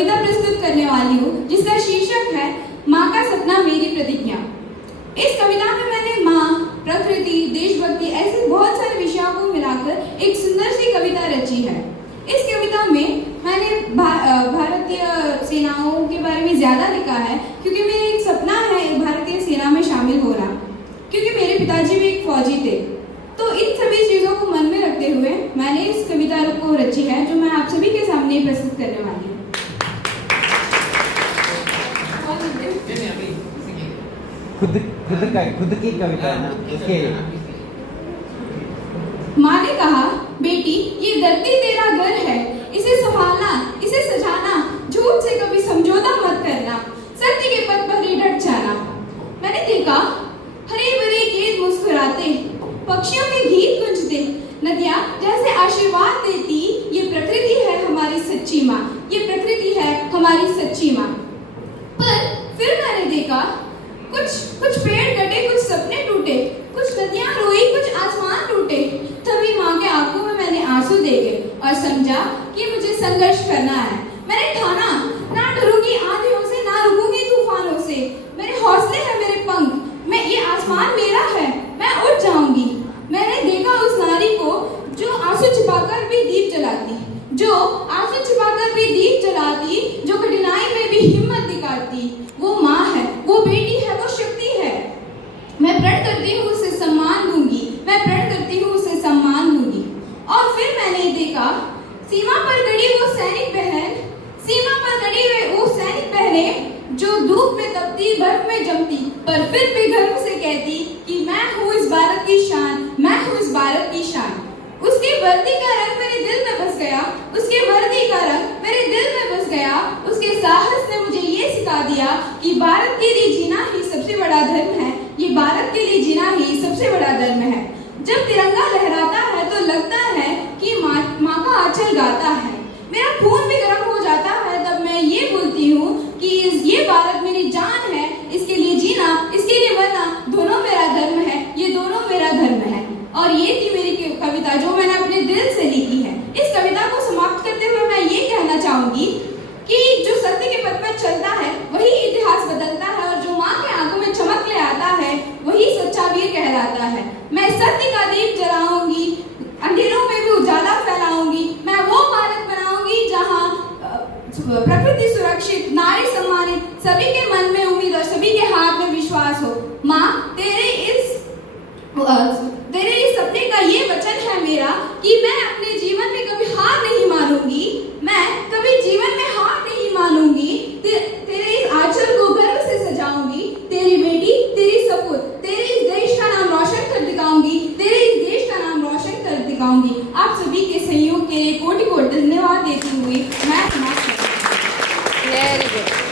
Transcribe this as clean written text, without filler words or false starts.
कविता प्रस्तुत करने वाली हूँ जिसका शीर्षक है माँ का सपना मेरी प्रतिज्ञा। इस कविता में मैंने माँ, प्रकृति, देशभक्ति ऐसे बहुत सारे विषयों को मिलाकर एक सुंदर सी कविता रची है। इस कविता में मैंने भारतीय सेनाओं के बारे में ज्यादा लिखा है क्योंकि मेरा एक सपना है भारतीय सेना में शामिल होना, क्योंकि मेरे पिताजी भी एक फौजी थे। तो इन सभी चीजों को मन में रखते हुए मैंने इस कविता को रची है जो मैं आप सभी के सामने प्रस्तुत करने वाली हूँ। खुद की कविता है ना उसके। माँ ने कहा, बेटी ये धरती तेरा घर है, इसे संभालना, इसे सजाना, झूठ से कभी समझौता मत करना, सत्य के पथ पर ही डट जाना। मैंने देखा हरे भरे खेत मुस्कुराते, पक्षियों के गीत गूंजते, नदियाँ जैसे आशीर्वाद देती, ये प्रकृति है हमारी सच्ची माँ, ये प्रकृति है हमारी सच्ची माँ। पर फिर मैंने देखा कुछ पेड़ कटे, कुछ सपने टूटे, कुछ नदियाँ रोई, कुछ आसमान टूटे। तभी माँ के आंखों में मैंने आंसू देखे और समझा कि मुझे संघर्ष करना है। मैंने ठाना, ना डरूंगी आंधियों से, ना रुकूंगी तूफानों से। मेरे हौसले हैं, मेरे पंख, मैं ये आसमान मेरा है, मैं उड़ जाऊंगी। मैंने देखा उस नारी को जो आंसू छिपाकर भी दीप जलाती, जो आंसू छिपाकर भी दीप जलाती, जो कठिनाई में भी हिम्मत दिखाती। वो माँ है, वो बेटी है, वो शक्ति है। मैं प्रण करती हूँ उसे सम्मान दूंगी, मैं प्रण करती हूँ उसे सम्मान दूंगी। और फिर मैंने देखा सीमा पर खड़ी वो सैनिक बहन, सीमा पर खड़ी वो सैनिक बहनें जो धूप में तपती, बर्फ में जमती, पर फिर भी गर्व से कहती कि मैं हूँ इस भारत की शान, मैं हूँ इस भारत की शान। उसकी वर्दी का रंग मेरे दिल में बस गया, उसके वर्दी का रंग मेरे दिल में बस गया। उसके साहस ने मुझे ये सिखा दिया कि भारत के लिए जीना ही सबसे बड़ा धर्म है, ये भारत के लिए जीना ही सबसे बड़ा धर्म है। जब तिरंगा लहराता है तो लगता है कि माँ का आंचल गाता है। मेरा खून भी गर्म हो जाता है, तब मैं ये बोलती हूँ कि ये भारत मेरी जान है, इसके लिए जीना, इसके लिए मरना, दोनों मेरा धर्म है, ये दोनों मेरा धर्म है। और ये थी मेरी कविता जो मैंने अपने दिल से लिखी है। इस कविता को समाप्त करते हुए मैं ये कहना चाहूंगी कि जो सत्य के पथ पर चलता है वही इतिहास बदलता है, और जो माँ के आंखों में चमक ले आता है वही सच्चा वीर कहलाता है। मैं सत्य का दीप जलाऊंगी, अंधेरों में भी उजाला फैलाऊंगी। मैं वो भारत बनाऊंगी जहाँ प्रकृति सुरक्षित, नारी सम्मानित, सभी के मन में उम्मीद और सभी के हाथ में विश्वास हो। माँ तेरे इस सपने का ये वचन है मेरा कि मैं अपने जीवन में कभी हार नहीं मानूंगी, मैं कभी जीवन में हार नहीं मानूंगी। तेरे इस आंचल को गर्व से सजाऊंगी, तेरी बेटी, तेरी सपूत, तेरे इस देश का नाम रोशन कर दिखाऊंगी, तेरे इस देश का नाम रोशन कर दिखाऊंगी। आप सभी के सहयोग के लिए कोटि कोटि धन्यवाद देती हुई मैं समाप्त करती हूं। Very good.